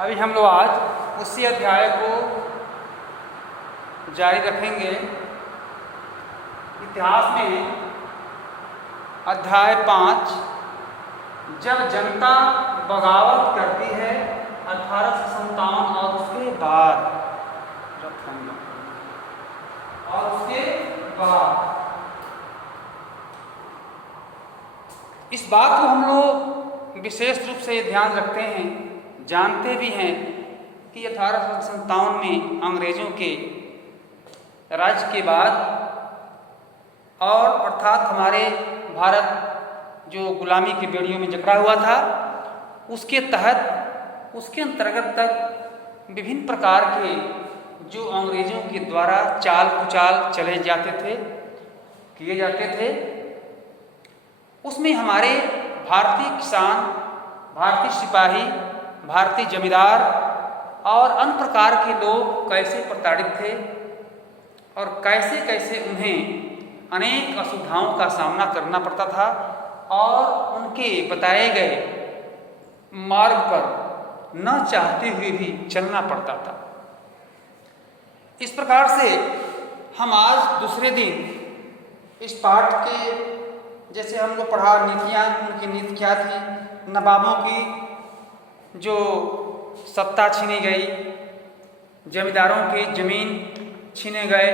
अभी हम लोग आज उसी अध्याय को जारी रखेंगे। इतिहास में अध्याय 5, जब जनता बगावत करती है 1857 और उसके बाद इस बात को हम लोग विशेष रूप से ध्यान रखते हैं, जानते भी हैं कि 1857 में अंग्रेजों के राज्य के बाद और अर्थात हमारे भारत जो गुलामी की बेड़ियों में जकड़ा हुआ था, उसके तहत उसके अंतर्गत तक विभिन्न प्रकार के जो अंग्रेजों के द्वारा चाल कुचाल चले जाते थे, किए जाते थे, उसमें हमारे भारतीय किसान, भारतीय सिपाही, भारतीय जमींदार और अन्य प्रकार के लोग कैसे प्रताड़ित थे और कैसे कैसे उन्हें अनेक असुविधाओं का सामना करना पड़ता था और उनके बताए गए मार्ग पर न चाहते हुए भी चलना पड़ता था। इस प्रकार से हम आज दूसरे दिन इस पाठ के जैसे हम लोग पढ़ा नीतियाँ, उनकी नीति क्या थी, नवाबों की जो सत्ता छीनी गई, जमींदारों की जमीन छीने गए,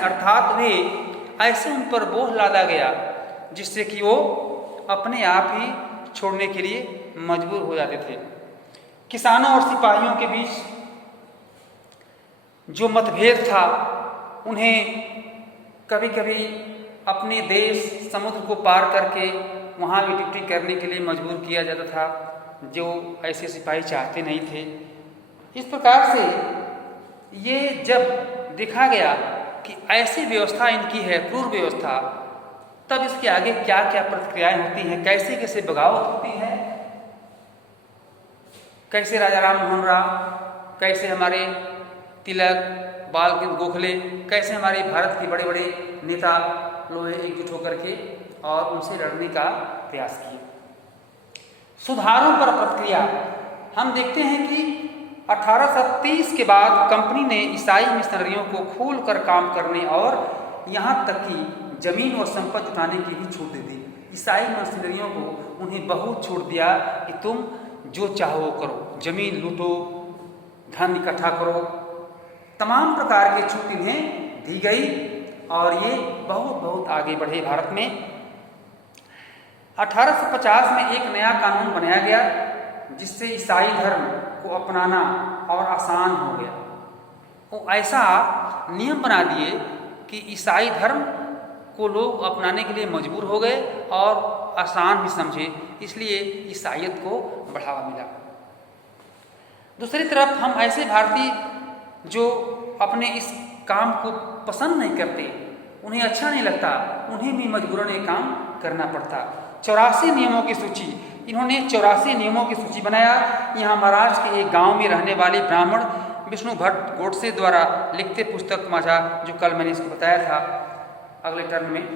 अर्थात वे ऐसे उन पर बोझ लादा गया जिससे कि वो अपने आप ही छोड़ने के लिए मजबूर हो जाते थे। किसानों और सिपाहियों के बीच जो मतभेद था, उन्हें कभी कभी अपने देश समुद्र को पार करके वहाँ भी ड्यूटी करने के लिए मजबूर किया जाता था, जो ऐसे सिपाही चाहते नहीं थे। इस प्रकार से ये जब देखा गया कि ऐसी व्यवस्था इनकी है, क्रूर व्यवस्था, तब इसके आगे क्या क्या प्रतिक्रियाएं होती हैं, कैसे कैसे बगावत होती है, कैसे राजा राम मोहन राय, कैसे हमारे तिलक, बाल गोखले, कैसे हमारे भारत के बड़े बड़े नेता लोग एकजुट होकर के और उनसे लड़ने का प्रयास किए। सुधारों पर प्रतिक्रिया हम देखते हैं कि 1830 के बाद कंपनी ने ईसाई मिशनरियों को खोलकर काम करने और यहाँ तक कि जमीन और संपत्ति जुटाने की भी छूट दे दी। ईसाई मिशनरियों को उन्हें बहुत छूट दिया कि तुम जो चाहो करो, जमीन लूटो, धन इकट्ठा करो, तमाम प्रकार की छूट इन्हें दी गई और ये बहुत बहुत आगे बढ़े भारत में। 1850 में एक नया कानून बनाया गया जिससे ईसाई धर्म को अपनाना और आसान हो गया। वो ऐसा नियम बना दिए कि ईसाई धर्म को लोग अपनाने के लिए मजबूर हो गए और आसान भी समझे, इसलिए ईसाईयत को बढ़ावा मिला। दूसरी तरफ हम ऐसे भारतीय जो अपने इस काम को पसंद नहीं करते, उन्हें अच्छा नहीं लगता, उन्हें भी मजबूरन ये काम करना पड़ता। 84 नियमों की सूची, इन्होंने 84 नियमों की सूची बनाया। यहाँ महाराष्ट्र के एक गांव में रहने वाले ब्राह्मण विष्णु भट्ट गोडसे द्वारा लिखते पुस्तक माझा, जो कल मैंने इसको बताया था अगले टर्म में,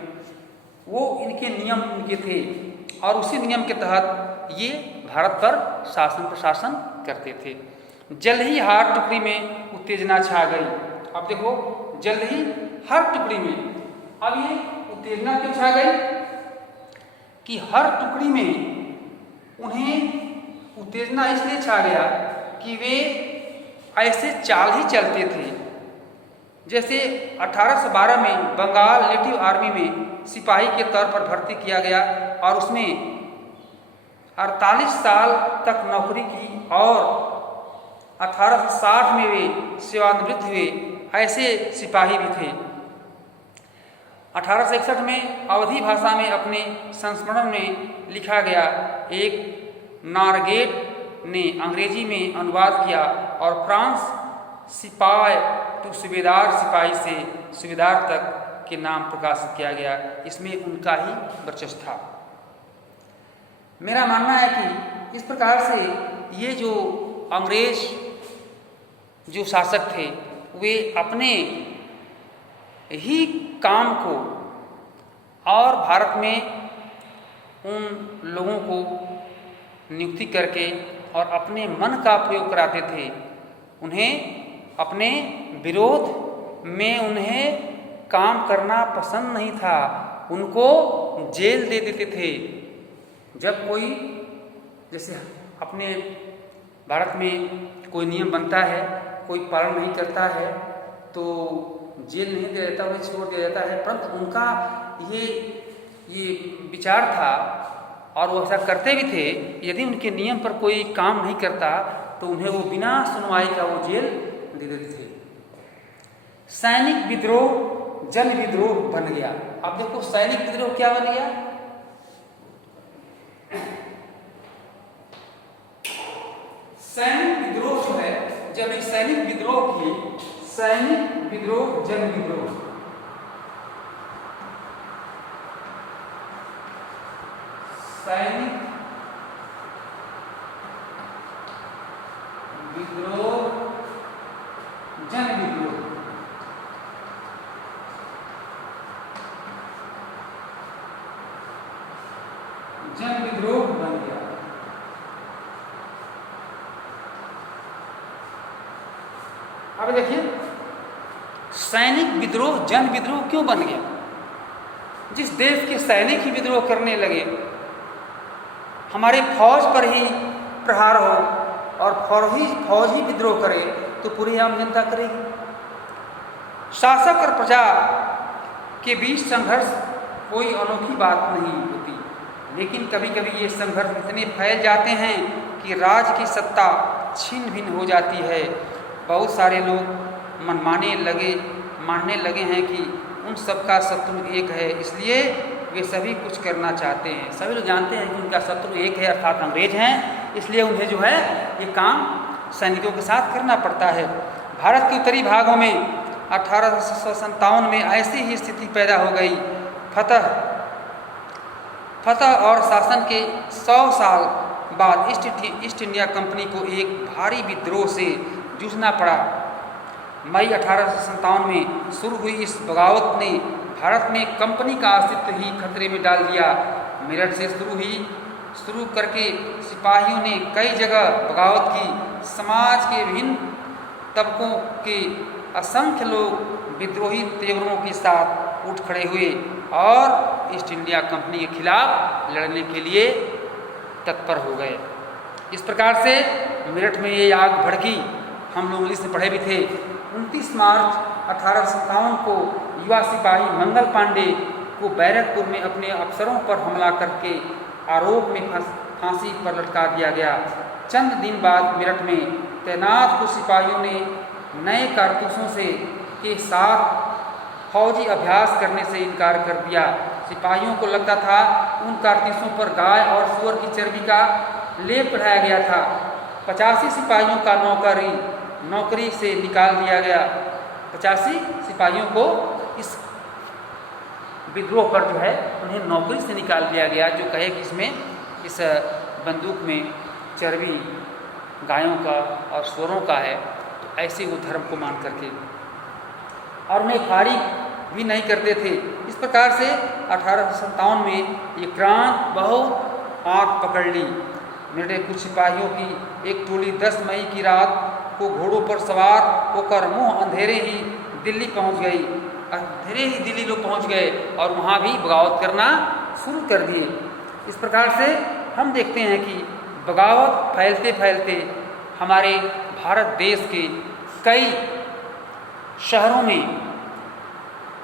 वो इनके नियम इनके थे और उसी नियम के तहत ये भारत पर शासन प्रशासन करते थे। जल्द ही हर टुकड़ी में उत्तेजना छा गई। अब देखो, जल्द ही हर टुकड़ी में, अब ये उत्तेजना क्यों छा गई कि हर टुकड़ी में उन्हें उत्तेजना इसलिए छा गया कि वे ऐसे चाल ही चलते थे जैसे 1812 में बंगाल नेटिव आर्मी में सिपाही के तौर पर भर्ती किया गया और उसमें 48 साल तक नौकरी की और 1860 में वे सेवानिवृत्त हुए, ऐसे सिपाही भी थे। 1861 में अवधी भाषा में अपने संस्मरण में लिखा गया एक नारगेट ने अंग्रेजी में अनुवाद किया और फ्रांस सिपाही टू सूबेदार, सिपाही से सूबेदार तक के नाम प्रकाशित किया गया। इसमें उनका ही वर्चस्व था। मेरा मानना है कि इस प्रकार से ये जो अंग्रेज जो शासक थे, वे अपने ही काम को और भारत में उन लोगों को नियुक्ति करके और अपने मन का प्रयोग कराते थे। उन्हें अपने विरोध में उन्हें काम करना पसंद नहीं था, उनको जेल दे देते थे। जब कोई, जैसे अपने भारत में कोई नियम बनता है, कोई पालन नहीं करता है तो जेल नहीं दिया जाता, उन्हें छोड़ दिया जाता है। परंतु उनका ये विचार था और वो ऐसा करते भी थे, यदि उनके नियम पर कोई काम नहीं करता तो उन्हें वो बिना सुनवाई का वो जेल दे देते थे। सैनिक विद्रोह जन विद्रोह बन गया। अब देखो सैनिक विद्रोह क्या बन गया? सैनिक विद्रोह जो है, जब इस सैनिक विद्रोह की सैनिक विद्रोह जन विद्रोह, सैनिक विद्रोह जन विद्रोह, जन विद्रोह बन गया। अब देखिए सैनिक विद्रोह जन विद्रोह क्यों बन गया? जिस देश के सैनिक ही विद्रोह करने लगे, हमारे फौज पर ही प्रहार हो और फौज ही विद्रोह करे तो पूरी आम जनता करेगी। शासक और प्रजा के बीच संघर्ष कोई अनोखी बात नहीं होती, लेकिन कभी कभी ये संघर्ष इतने फैल जाते हैं कि राज की सत्ता छिन्न भिन्न हो जाती है। बहुत सारे लोग मानने लगे हैं कि उन सबका शत्रु एक है, इसलिए वे सभी कुछ करना चाहते हैं। सभी लोग जानते हैं कि उनका शत्रु एक है अर्थात अंग्रेज हैं, इसलिए उन्हें जो है ये काम सैनिकों के साथ करना पड़ता है। भारत के उत्तरी भागों में 1857 में ऐसी ही स्थिति पैदा हो गई। फतह और शासन के 100 साल बाद ईस्ट इंडिया कंपनी को एक भारी विद्रोह से जूझना पड़ा। मई 1857 में शुरू हुई इस बगावत ने भारत में कंपनी का अस्तित्व ही खतरे में डाल दिया। मेरठ से शुरू करके सिपाहियों ने कई जगह बगावत की। समाज के विभिन्न तबकों के असंख्य लोग विद्रोही तेवरों के साथ उठ खड़े हुए और ईस्ट इंडिया कंपनी के खिलाफ लड़ने के लिए तत्पर हो गए। इस प्रकार से मेरठ में ये आग भड़की। हम लोग इसमें पढ़े भी थे। 29 मार्च 1857 को युवा सिपाही मंगल पांडे को बैरकपुर में अपने अफसरों पर हमला करके आरोप में फांसी पर लटका दिया गया। चंद दिन बाद मेरठ में तैनात कुछ सिपाहियों ने नए कारतूसों के साथ फौजी अभ्यास करने से इनकार कर दिया। सिपाहियों को लगता था उन कारतूसों पर गाय और सूअर की चर्बी का लेप चढ़ाया गया था। 85 सिपाहियों का नौकरी से निकाल दिया गया। 85 सिपाहियों को इस विद्रोह पर जो है उन्हें नौकरी से निकाल दिया गया, जो कहे कि इसमें इस बंदूक में चर्बी गायों का और सूअरों का है, तो ऐसे वो धर्म को मान करके और उन्हें फारिग भी नहीं करते थे। इस प्रकार से 1857 में ये क्रांति बहुत आँख पकड़ ली। मेरे कुछ सिपाहियों की एक टोली 10 मई की रात को घोड़ों पर सवार होकर मुँह अंधेरे ही दिल्ली पहुँच गई। अंधेरे ही दिल्ली लोग पहुँच गए और वहाँ भी बगावत करना शुरू कर दिए। इस प्रकार से हम देखते हैं कि बगावत फैलते फैलते हमारे भारत देश के कई शहरों में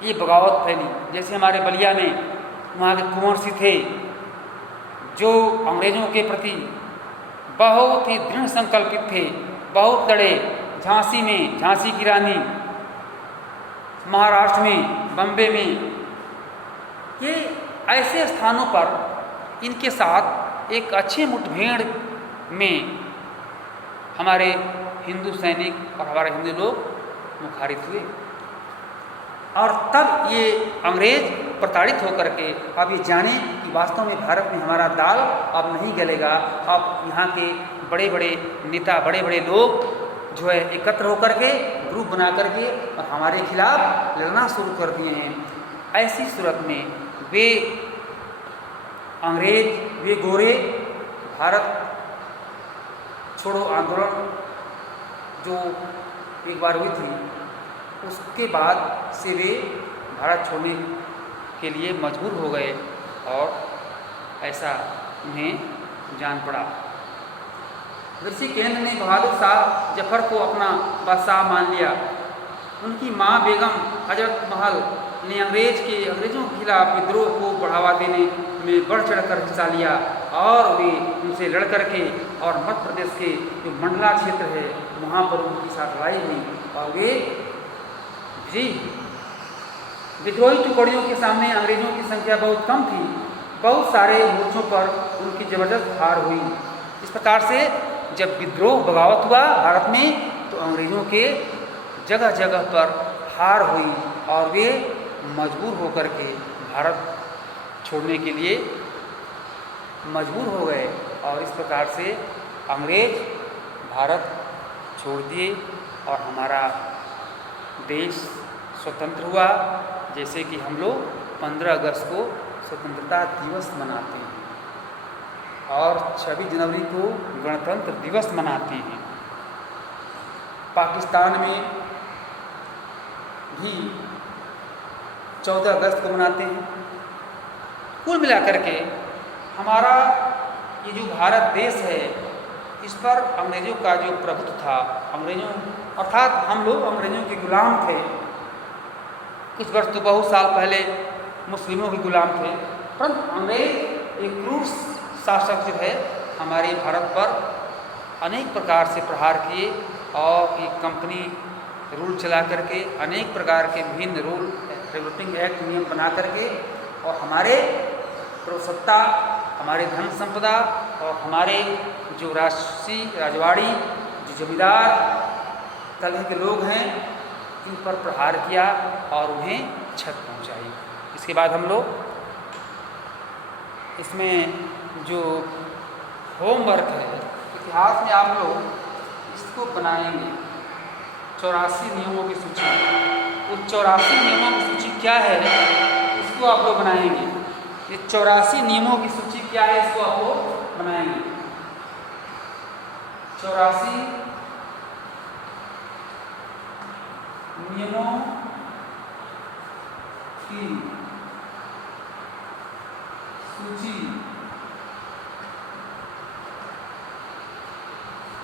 ये बगावत फैली। जैसे हमारे बलिया में वहाँ के कुंवर सिंह थे जो अंग्रेज़ों के प्रति बहुत ही दृढ़ संकल्पित थे, बहुत लड़े। झांसी में झांसी की रानी, महाराष्ट्र में बम्बे में, ये ऐसे स्थानों पर इनके साथ एक अच्छे मुठभेड़ में हमारे हिंदू सैनिक और हमारे हिंदू लोग मुखारित हुए और तब ये अंग्रेज प्रताड़ित होकर के अब ये जाने कि वास्तव में भारत में हमारा दाल अब नहीं गलेगा। अब यहाँ के बड़े बड़े नेता, बड़े बड़े लोग जो है एकत्र होकर के ग्रुप बना करके और हमारे खिलाफ लड़ना शुरू कर दिए हैं। ऐसी सूरत में वे अंग्रेज, वे गोरे भारत छोड़ो आंदोलन जो एक बार हुई थी, उसके बाद से वे भारत छोड़ने के लिए मजबूर हो गए और ऐसा उन्हें जान पड़ा। ऋषि केंद्र ने बहादुर शाह जफर को अपना बादशाह मान लिया। उनकी माँ बेगम हजरत महल ने अंग्रेजों के खिलाफ विद्रोह को बढ़ावा देने में बढ़ चढ़कर हिस्सा लिया और वे उनसे लड़ करके और मध्य प्रदेश के जो मंडला क्षेत्र है वहाँ पर उनके साथ लड़ाई हुई और वे विद्रोही टुकड़ियों के सामने अंग्रेजों की संख्या बहुत कम थी। बहुत सारे मोर्चों पर उनकी जबरदस्त हार हुई। इस प्रकार से जब विद्रोह बगावत हुआ भारत में तो अंग्रेजों के जगह जगह पर हार हुई और वे मजबूर होकर के भारत छोड़ने के लिए मजबूर हो गए और इस प्रकार से अंग्रेज भारत छोड़ दिए और हमारा देश स्वतंत्र हुआ। जैसे कि हम लोग 15 अगस्त को स्वतंत्रता दिवस मनाते हैं और 26 जनवरी को गणतंत्र दिवस मनाते हैं। पाकिस्तान में भी 14 अगस्त को मनाते हैं। कुल मिलाकर के हमारा ये जो भारत देश है इस पर अंग्रेजों का जो प्रभुत्व था, अंग्रेजों अर्थात हम लोग अंग्रेजों के गुलाम थे। कुछ वर्ष तो बहुत साल पहले मुस्लिमों के गुलाम थे, परंतु अंग्रेज एक क्रूर शासक जो है हमारे भारत पर अनेक प्रकार से प्रहार किए और एक कंपनी रूल चला करके अनेक प्रकार के विभिन्न रूल रेगुलेटिंग एक्ट नियम बना करके और हमारे प्रभुसत्ता, हमारे धन संपदा और हमारे जो राजवाड़ी जो जमींदार तलह के लोग हैं इन पर प्रहार किया और उन्हें क्षत पहुंचाई। इसके बाद हम लोग इसमें जो होमवर्क है इतिहास में आप लोग इसको बनाएंगे 84 नियमों की सूची। वो 84 नियमों की सूची क्या है इसको आप लोग बनाएंगे। ये 84 नियमों की सूची क्या है इसको आप लोग बनाएंगे। 84 नियमों की सूची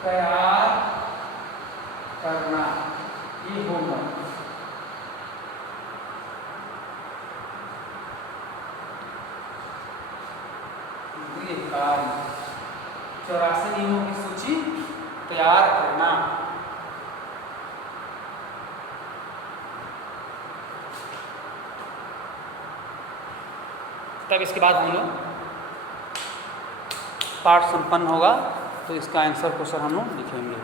तैयार करना, ये होमवर्क। ये कार्य 84 नियमों की सूची तैयार करना। तब इसके बाद हम लोग पाठ संपन्न होगा तो इसका आंसर क्वेश्चन हम लोग लिखेंगे।